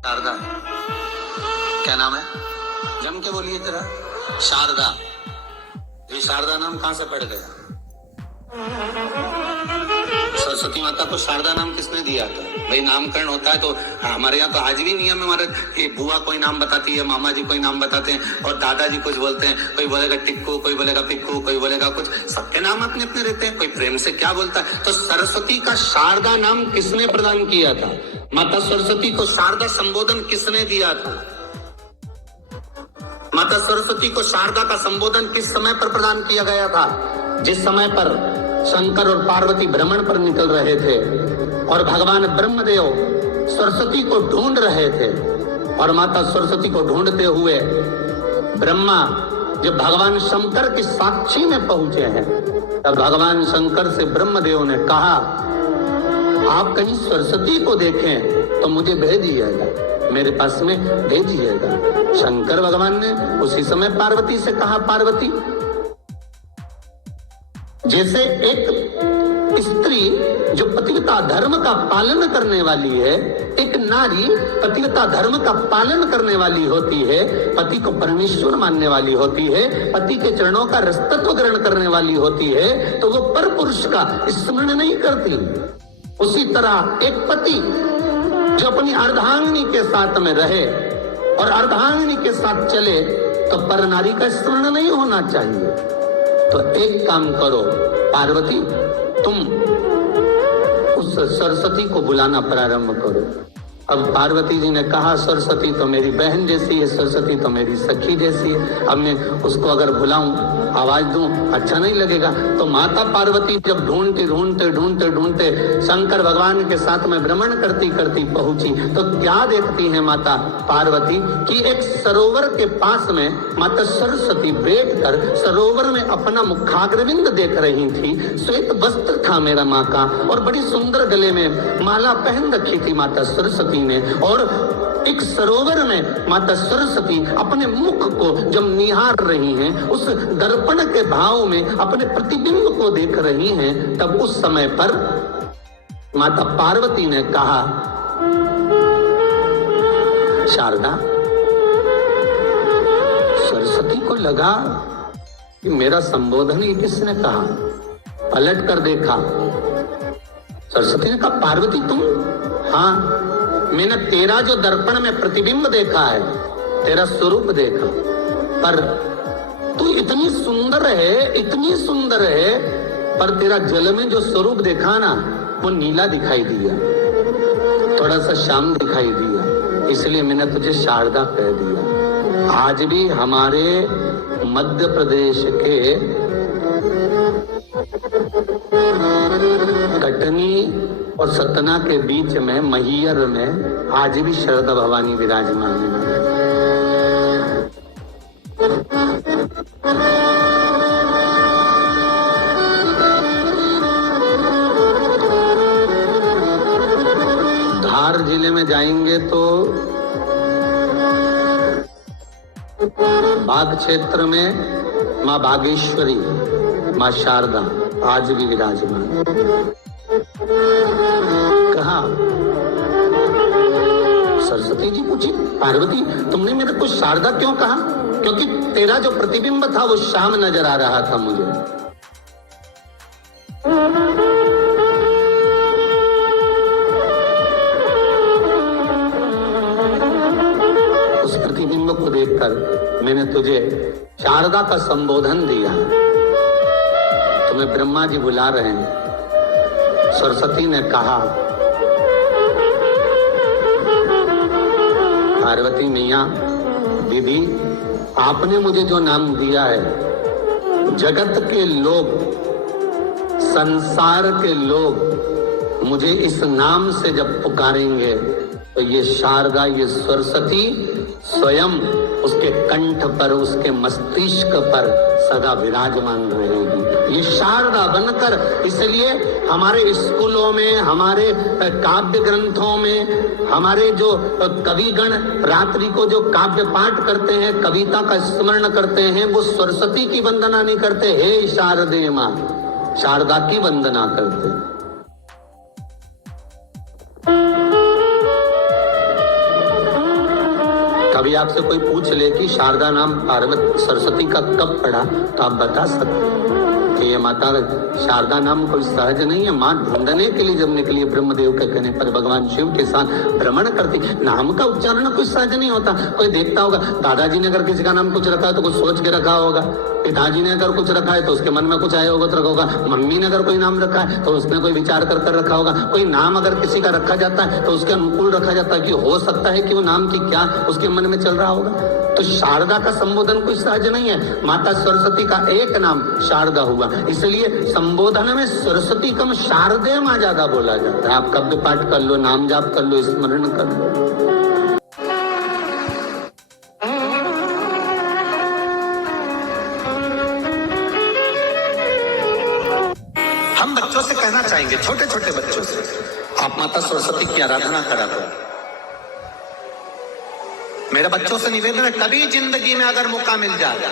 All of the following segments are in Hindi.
शारदा। क्या नाम है? जम के बोलिए तेरा। शारदा। ये शारदा नाम कहां से पड़ गया? सरस्वती माता को शारदा नाम किसने दिया था? भाई नामकरण होता है तो हमारे यहाँ तो आज भी नियम है हमारे कि बुआ कोई नाम बताती है, मामा जी कोई नाम बताते हैं और दादाजी कुछ बोलते हैं। कोई बोलेगा टिक्कू, कोई बोलेगा पिक्कू, कोई बोलेगा कुछ। सबके नाम अपने अपने रहते हैं, कोई प्रेम से क्या बोलता है। तो सरस्वती का शारदा नाम किसने प्रदान किया था? माता सरस्वती को शारदा संबोधन किसने दिया था? माता सरस्वती को शारदा का संबोधन किस समय पर प्रदान किया गया था? जिस समय पर शंकर और पार्वती भ्रमण पर निकल रहे थे और भगवान ब्रह्मदेव सरस्वती को ढूंढ रहे थे और माता सरस्वती को ढूंढते हुए ब्रह्मा जब भगवान शंकर की साक्षी में पहुंचे हैं तब भगवान शंकर से ब्रह्मदेव ने कहा, आप कहीं सरस्वती को देखें तो मुझे भेजिएगा, मेरे पास में भेजिएगा। शंकर भगवान ने उसी समय पार्वती से कहा, पार्वती जैसे एक स्त्री जो पतिव्रता धर्म का पालन करने वाली है, एक नारी पतिव्रता धर्म का पालन करने वाली होती है, पति को परमेश्वर मानने वाली होती है, पति के चरणों का रसतत्व ग्रहण करने वाली होती है, तो वो पर पुरुष का स्मरण नहीं करती। उसी तरह एक पति जो अपनी अर्धांगिनी के साथ में रहे और अर्धांगिनी के साथ चले तो पर नारी का स्मरण नहीं होना चाहिए। तो एक काम करो पार्वती, तुम उस सरस्वती को बुलाना प्रारंभ करो। अब पार्वती जी ने कहा, सरस्वती तो मेरी बहन जैसी है, सरस्वती तो मेरी सखी जैसी है, अब मैं उसको अगर बुलाऊं, आवाज दूं, अच्छा नहीं लगेगा। तो माता पार्वती जब ढूंढते ढूंढते ढूंढते ढूंढते शंकर भगवान के साथ में भ्रमण करती करती पहुंची तो क्या देखती है माता पार्वती कि एक सरोवर के पास में माता सरस्वती बैठकर सरोवर में अपना मुखाग्रविंद देख रही थी। श्वेत वस्त्र था मेरा माँ का और बड़ी सुंदर गले में माला पहन रखी थी माता सरस्वती ने, और एक सरोवर में माता सरस्वती अपने मुख को जब निहार रही हैं, उस दर्पण के भाव में अपने प्रतिबिंब को देख रही हैं, तब उस समय पर माता पार्वती ने कहा, शारदा, सरस्वती को लगा कि मेरा संबोधन ही किसने कहा। पलट कर देखा, सरस्वती ने कहा, पार्वती तुम? हाँ, मैंने तेरा जो दर्पण में प्रतिबिंब देखा है, तेरा स्वरूप देखा, पर तू इतनी सुंदर है, इतनी सुंदर है, पर तेरा जल में जो स्वरूप देखा ना वो नीला दिखाई दिया, थोड़ा सा श्याम दिखाई दिया, इसलिए मैंने तुझे शारदा कह दिया। आज भी हमारे मध्य प्रदेश के कटनी और सतना के बीच में महियर में आज भी शारदा भवानी विराजमान है। धार जिले में जाएंगे तो बाघ क्षेत्र में मां बागेश्वरी, मां शारदा आज भी विराजमान। कहा, सरस्वती जी पूछी, पार्वती तुमने मेरे को शारदा क्यों कहा? क्योंकि तेरा जो प्रतिबिंब था वो श्याम नजर आ रहा था मुझे। उस प्रतिबिंब को देखकर मैंने तुझे शारदा का संबोधन दिया। तुम्हें ब्रह्मा जी बुला रहे हैं। सरस्वती ने कहा, पार्वती मैया, दीदी, आपने मुझे जो नाम दिया है, जगत के लोग, संसार के लोग मुझे इस नाम से जब पुकारेंगे तो ये शारदा, ये सरस्वती स्वयं उसके कंठ पर, उसके मस्तिष्क पर सदा विराजमान रहेगी, ये शारदा बनकर। इसलिए हमारे स्कूलों में, हमारे काव्य ग्रंथों में, हमारे जो कविगण रात्रि को जो काव्य पाठ करते हैं, कविता का स्मरण करते हैं, वो सरस्वती की वंदना नहीं करते, हे शारदे मां, शारदा की वंदना करते हैं। कभी आपसे कोई पूछ ले कि शारदा नाम पार्वती सरस्वती का कब पड़ा, तो आप बता सकते कि ये माता शारदा नाम कोई सहज नहीं है। माँ ढूंढने के लिए जब निकली ब्रह्मदेव के कहने पर भगवान शिव के साथ भ्रमण करती। नाम का उच्चारण कोई सहज नहीं होता। कोई देखता होगा, दादाजी ने अगर किसी का नाम कुछ रखा है तो कुछ सोच के रखा होगा, पिताजी ने अगर कुछ रखा है तो उसके मन में कुछ आया होगा तो रखा होगा, मम्मी ने अगर कोई नाम रखा है तो उसने कोई विचार कर कर रखा होगा। कोई नाम अगर किसी का रखा जाता है तो उसके अनुकूल रखा जाता है कि हो सकता है कि वो नाम की क्या उसके मन में चल रहा होगा। तो शारदा का संबोधन कोई सहज नहीं है। माता सरस्वती का एक नाम शारदा हुआ, इसलिए संबोधन में सरस्वती कम शारदे माँ ज्यादा बोला जाता है। आप काव्य पाठ कर लो, नाम जाप कर लो, स्मरण कर लो। हम बच्चों से कहना चाहेंगे, छोटे छोटे बच्चों से, आप माता सरस्वती की आराधना करा करो। मेरे बच्चों से निवेदन है, कभी जिंदगी में अगर मौका मिल जाए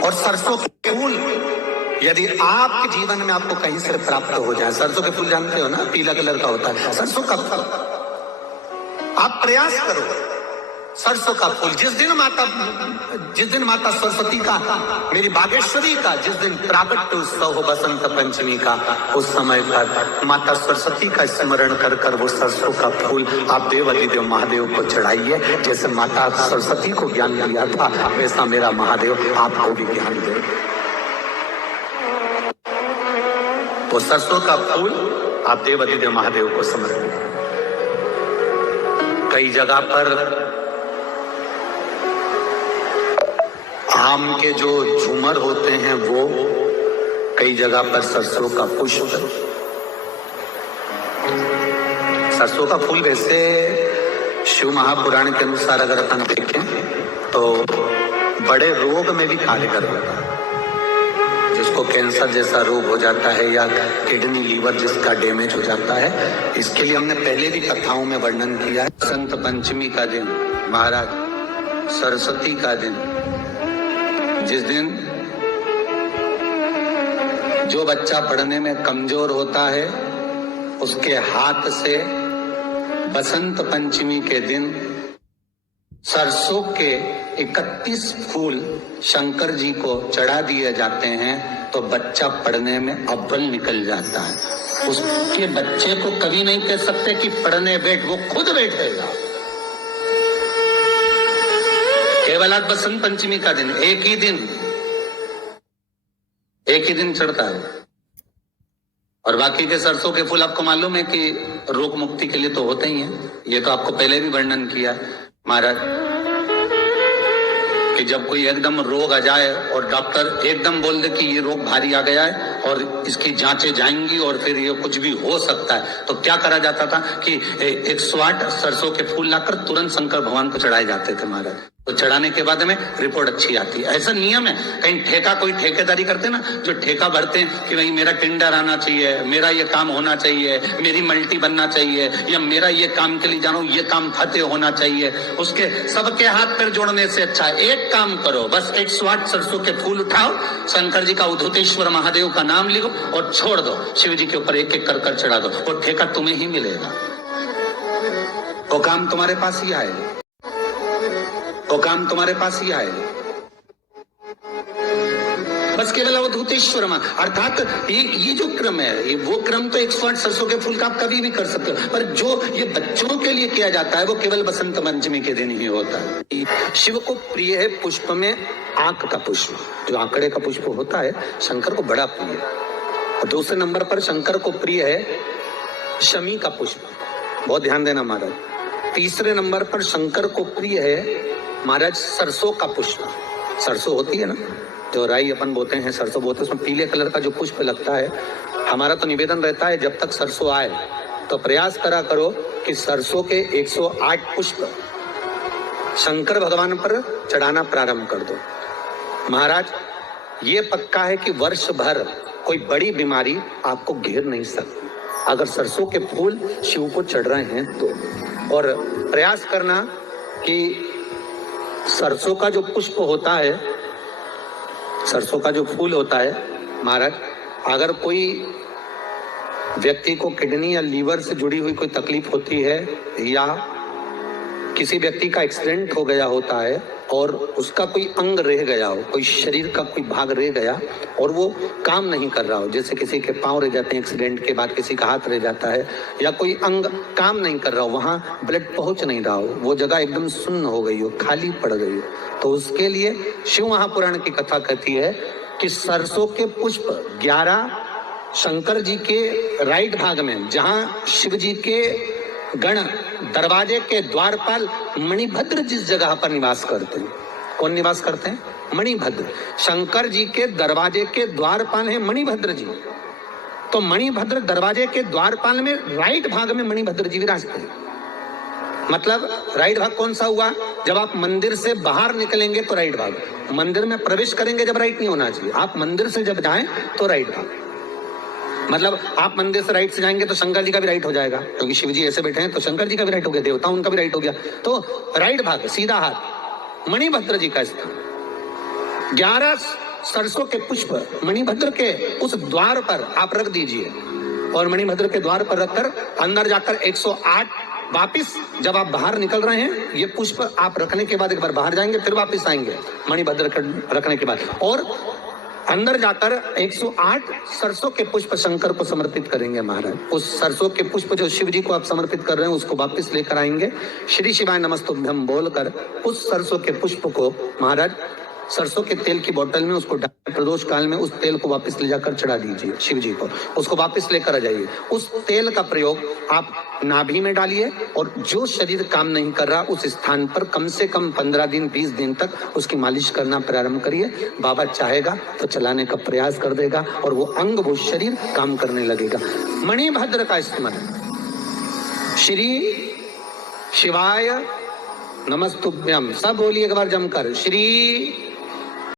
और सरसों के फूल यदि आपके जीवन में आपको कहीं से प्राप्त हो जाए, सरसों के फूल जानते हो ना, पीला कलर का होता है सरसों का फूल, आप प्रयास करो सरसों का फूल। जिस दिन माता सरस्वती का, मेरी बागेश्वरी का जिस दिन प्रागट्य उत्सव हो बसंत पंचमी का, उस समय पर माता सरस्वती का स्मरण कर कर वो सरसों का फूल आप देव अधिदेव महादेव को चढ़ाइए। जैसे माता सरस्वती को ज्ञान दिया था वैसा मेरा महादेव आपको भी ज्ञान दे। वो सरसों का फूल आप देव अधिदेव महादेव को समर्पित। कई जगह पर आम के जो झूमर होते हैं वो, कई जगह पर सरसों का पुष्प, सरसों का फूल वैसे शिव महापुराण के अनुसार अगर अपन देखें तो बड़े रोग में भी कारगर होता है। जिसको कैंसर जैसा रोग हो जाता है या किडनी लीवर जिसका डैमेज हो जाता है, इसके लिए हमने पहले भी कथाओं में वर्णन किया है। बसंत पंचमी का दिन, महाराज सरस्वती का दिन, जिस दिन जो बच्चा पढ़ने में कमजोर होता है उसके हाथ से बसंत पंचमी के दिन सरसों के 31 फूल शंकर जी को चढ़ा दिए जाते हैं तो बच्चा पढ़ने में अव्वल निकल जाता है। उसके बच्चे को कभी नहीं कह सकते कि पढ़ने बैठ, वो खुद बैठेगा। केवल आज बसंत पंचमी का दिन, एक ही दिन चढ़ता है और बाकी के सरसों के फूल आपको मालूम है कि रोग मुक्ति के लिए तो होते ही हैं। ये तो आपको पहले भी वर्णन किया है महाराज कि जब कोई एकदम रोग आ जाए और डॉक्टर एकदम बोल दे कि ये रोग भारी आ गया है और इसकी जांचें जाएंगी और फिर ये कुछ भी हो सकता है, तो क्या करा जाता था कि 108 सरसों के फूल लाकर तुरंत शंकर भगवान को चढ़ाए जाते थे महाराज। तो चढ़ाने के बाद में रिपोर्ट अच्छी आती है। ऐसा नियम है। कहीं ठेका, कोई ठेकेदारी करते ना, जो ठेका भरते हैं कि भाई मेरा टेंडर आना चाहिए, मेरा ये काम होना चाहिए, मेरी मल्टी बनना चाहिए, या मेरा ये काम के लिए जानो ये काम फतेह होना चाहिए, उसके सबके हाथ पैर जोड़ने से अच्छा है एक काम करो, बस 108 सरसों के फूल उठाओ, शंकर जी का उद्धतेश्वर महादेव का नाम लिखो और छोड़ दो, शिव जी के ऊपर एक एक कर चढ़ा दो, वो ठेका तुम्हें ही मिलेगा। वो काम तुम्हारे पास ही आएगा, वो काम तुम्हारे पास ही आएगा। बस केवल अवधूतेश्वर अर्थात ये जो क्रम है, ये वो क्रम तो 108 सरसों के फूल का आप कभी भी कर सकते हो, पर जो ये बच्चों के लिए किया जाता है वो केवल बसंत पंचमी के दिन ही होता है। शिव को प्रिय है पुष्प में आंख का पुष्प, जो आंकड़े का पुष्प होता है शंकर को बड़ा प्रिय है। और दूसरे नंबर पर शंकर को प्रिय है शमी का पुष्प, बहुत ध्यान देना महाराज। तीसरे नंबर पर शंकर को प्रिय है महाराज सरसों का पुष्प। सरसों होती है ना, जो राई अपन बोते हैं, सरसों बोते हैं, उसमें पीले कलर का जो पुष्प लगता है। हमारा तो निवेदन रहता है जब तक सरसों आए तो प्रयास करा करो कि सरसों के 108 पुष्प शंकर भगवान पर चढ़ाना प्रारंभ कर दो। महाराज ये पक्का है कि वर्ष भर कोई बड़ी बीमारी आपको घेर नहीं सकती अगर सरसों के फूल शिव को चढ़ रहे हैं तो। और प्रयास करना कि सरसों का जो पुष्प होता है, सरसों का जो फूल होता है महाराज, अगर कोई व्यक्ति को किडनी या लीवर से जुड़ी हुई कोई तकलीफ होती है या किसी व्यक्ति का एक्सीडेंट हो गया होता है और उसका कोई अंग रह गया हो, कोई शरीर का कोई भाग रह गया और वो काम नहीं कर रहा हो, जैसे किसी के पांव रह जाते हैं एक्सीडेंट के बाद, किसी का हाथ रह जाता है, या कोई अंग काम नहीं कर रहा हो, वहां ब्लड पहुंच नहीं रहा हो, वो जगह एकदम सुन्न हो गई हो, खाली पड़ गई हो, तो उसके लिए शिव महापुराण की कथा कहती है कि सरसों के पुष्प 11 शंकर जी के राइट भाग में, जहां शिव जी के गण दरवाजे के द्वारपाल मणिभद्र जिस जगह पर निवास करते हैं, कौन निवास करते हैं? मणिभद्र। शंकर जी के दरवाजे के द्वारपाल है मणिभद्र जी, तो मणिभद्र दरवाजे के द्वारपाल में राइट भाग में मणिभद्र जी विराजते हैं। मतलब राइट भाग कौन सा हुआ? जब आप मंदिर से बाहर निकलेंगे तो राइट भाग, मंदिर में प्रवेश करेंगे जब राइट नहीं होना चाहिए, आप मंदिर से जब जाएं तो राइट भाग। मतलब आप मंदिर से राइट से जाएंगे तो शंकर जी का भी राइट हो जाएगा, क्योंकि शिव जी ऐसे बैठे हैं तो शंकर जी का भी राइट हो गया, देवता उनका भी राइट हो गया, तो राइट भाग सीधा हाथ मणिभद्र जी का स्थान। 11 सरसों के पुष्प मणिभद्र के उस द्वार पर आप रख दीजिए, और मणिभद्र के द्वार पर रखकर अंदर जाकर 108 वापिस जब आप बाहर निकल रहे हैं, ये पुष्प आप रखने के बाद एक बार बाहर जाएंगे, फिर वापिस आएंगे मणिभद्र रखने के बाद, और अंदर जाकर 108 सरसों के पुष्प शंकर को समर्पित करेंगे महाराज। उस सरसों के पुष्प जो शिव जी को आप समर्पित कर रहे हैं उसको वापस लेकर आएंगे, श्री शिवाय नमस्तुभ्यम बोलकर उस सरसों के पुष्प को महाराज सरसों के तेल की बोतल में उसको प्रदोष काल में उस तेल को वापस ले जाकर चढ़ा दीजिए शिव जी को, उसको वापस लेकर आ जाइए। उस तेल का प्रयोग आप नाभि में डालिए, और जो शरीर काम नहीं कर रहा उस स्थान पर कम से कम 15 दिन 20 दिन तक उसकी मालिश करना प्रारंभ करिए। बाबा चाहेगा तो चलाने का प्रयास कर देगा और वो अंग वो शरीर काम करने लगेगा। मणिभद्र का स्मरण, श्री शिवाय नमस्तुभ्यम, सब बोलिए एक बार जमकर, श्री